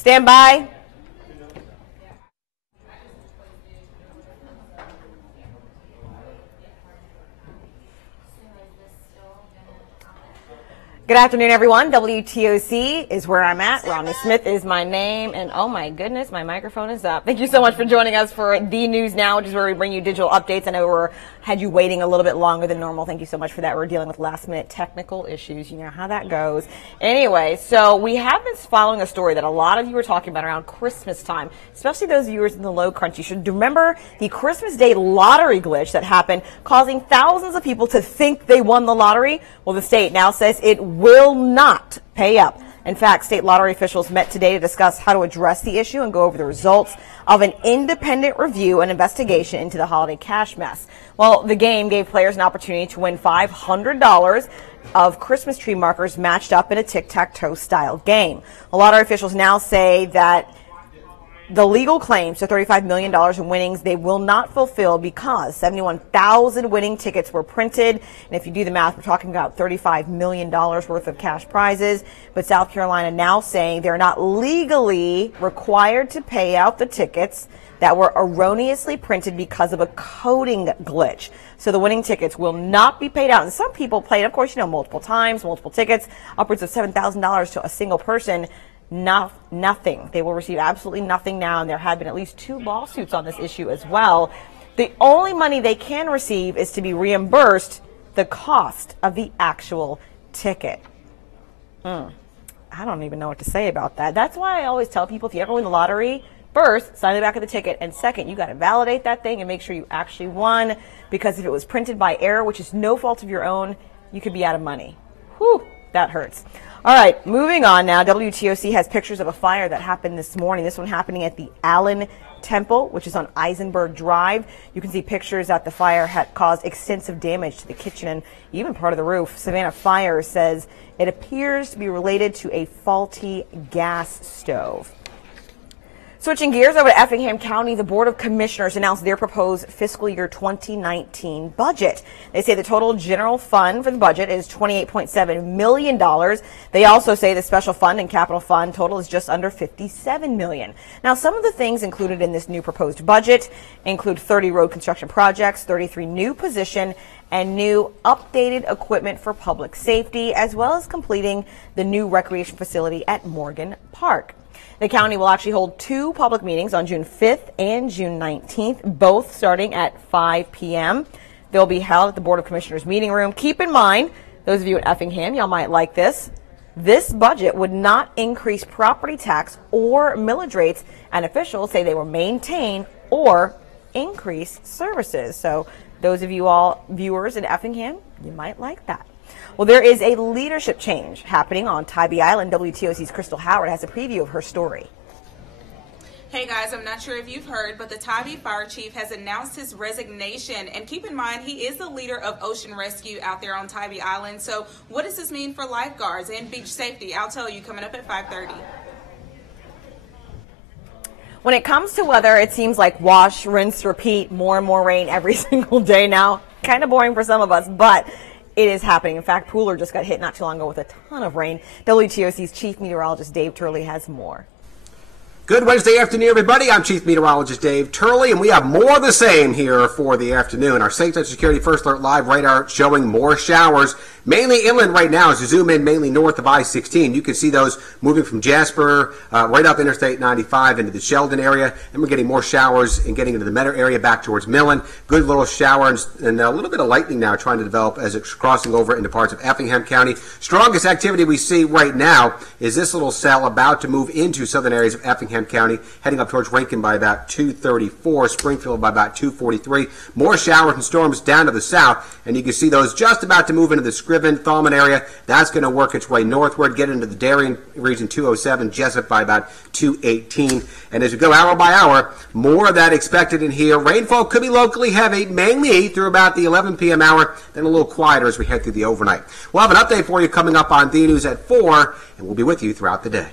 Stand by. Good afternoon, everyone. WTOC is where I'm at. Romney Smith is my name. And oh my goodness, my microphone is up. Thank you so much for joining us for The News Now, which is where we bring you digital updates. I know we had you waiting a little bit longer than normal. Thank you so much for that. We're dealing with last minute technical issues. You know how that goes. Anyway, so we have been following a story that a lot of you were talking about around Christmas time, especially those viewers in the low country. You should remember the Christmas Day lottery glitch that happened, causing thousands of people to think they won the lottery. Well, the state now says it will not pay up. In fact, state lottery officials met today to discuss how to address the issue and go over the results of an independent review and investigation into the holiday cash mess. Well, the game gave players an opportunity to win $500 of Christmas tree markers matched up in a tic-tac-toe style game. The lottery officials now say that the legal claims to $35 million in winnings they will not fulfill because 71,000 winning tickets were printed. And if you do the math, we're talking about $35 million worth of cash prizes. But South Carolina now saying they're not legally required to pay out the tickets that were erroneously printed because of a coding glitch. So the winning tickets will not be paid out. And some people played, of course, multiple times, multiple tickets, upwards of $7,000 to a single person. Nothing. They will receive absolutely nothing now, and there have been at least 2 lawsuits on this issue as well. The only money they can receive is to be reimbursed the cost of the actual ticket. I don't even know what to say about that. That's why I always tell people, if you ever win the lottery, first, sign the back of the ticket, and second, you got to validate that thing and make sure you actually won, because if it was printed by error, which is no fault of your own, you could be out of money. Whew, that hurts. All right, moving on now. WTOC has pictures of a fire that happened this morning. This one happening at the Allen Temple, which is on Eisenberg Drive. You can see pictures that the fire had caused extensive damage to the kitchen and even part of the roof. Savannah Fire says it appears to be related to a faulty gas stove. Switching gears over to Effingham County, the Board of Commissioners announced their proposed fiscal year 2019 budget. They say the total general fund for the budget is $28.7 million. They also say the special fund and capital fund total is just under $57 million. Now, some of the things included in this new proposed budget include 30 road construction projects, 33 new positions, and new updated equipment for public safety, as well as completing the new recreation facility at Morgan Park. The county will actually hold 2 public meetings on June 5th and June 19th, both starting at 5 p.m. They'll be held at the Board of Commissioners meeting room. Keep in mind, those of you in Effingham, y'all might like this. This budget would not increase property tax or millage rates, and officials say they will maintain or increase services. So those of you all viewers in Effingham, you might like that. Well, there is a leadership change happening on Tybee Island. WTOC's Crystal Howard has a preview of her story. Hey guys, I'm not sure if you've heard, but the Tybee Fire Chief has announced his resignation. And keep in mind, he is the leader of Ocean Rescue out there on Tybee Island. So what does this mean for lifeguards and beach safety? I'll tell you coming up at 5:30. When it comes to weather, it seems like wash, rinse, repeat, more and more rain every single day now. Kind of boring for some of us, but it is happening. In fact, Pooler just got hit not too long ago with a ton of rain. WTOC's Chief Meteorologist Dave Turley has more. Good Wednesday afternoon, everybody. I'm Chief Meteorologist Dave Turley, and we have more of the same here for the afternoon. Our Safe Touch Security First Alert Live radar showing more showers, mainly inland right now. As you zoom in, mainly north of I-16, you can see those moving from Jasper right up Interstate 95 into the Sheldon area, and we're getting more showers and getting into the Meadow area back towards Millen. Good little showers and a little bit of lightning now trying to develop as it's crossing over into parts of Effingham County. Strongest activity we see right now is this little cell about to move into southern areas of Effingham County, heading up towards Rankin by about 234, Springfield by about 243. More showers and storms down to the south, and you can see those just about to move into the Scriven, Thurman area. That's going to work its way northward, get into the Darien region 207, Jessup by about 218. And as we go hour by hour, more of that expected in here. Rainfall could be locally heavy, mainly through about the 11 p.m. hour, then a little quieter as we head through the overnight. We'll have an update for you coming up on The News at 4, and we'll be with you throughout the day.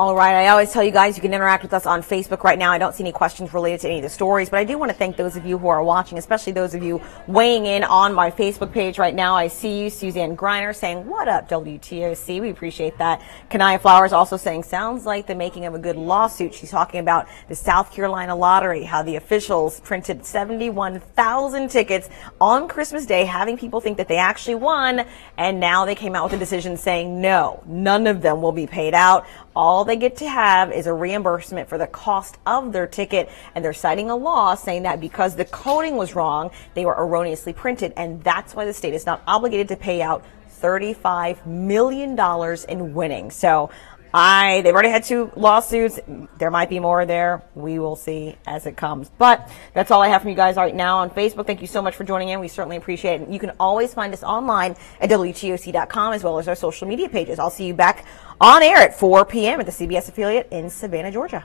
All right, I always tell you guys you can interact with us on Facebook right now. I don't see any questions related to any of the stories, but I do want to thank those of you who are watching, especially those of you weighing in on my Facebook page right now. I see you, Suzanne Griner, saying, what up, WTOC? We appreciate that. Kanaya Flowers also saying, sounds like the making of a good lawsuit. She's talking about the South Carolina lottery, how the officials printed 71,000 tickets on Christmas Day, having people think that they actually won, and now they came out with a decision saying, no, none of them will be paid out. All they get to have is a reimbursement for the cost of their ticket, and they're citing a law saying that because the coding was wrong, they were erroneously printed, and that's why the state is not obligated to pay out $35 million in winnings. So they've already had 2 lawsuits. There might be more there. We will see as it comes. But that's all I have from you guys right now on Facebook. Thank you so much for joining in. We certainly appreciate it. You can always find us online at WTOC.com as well as our social media pages. I'll see you back on air at 4 p.m. at the CBS affiliate in Savannah, Georgia.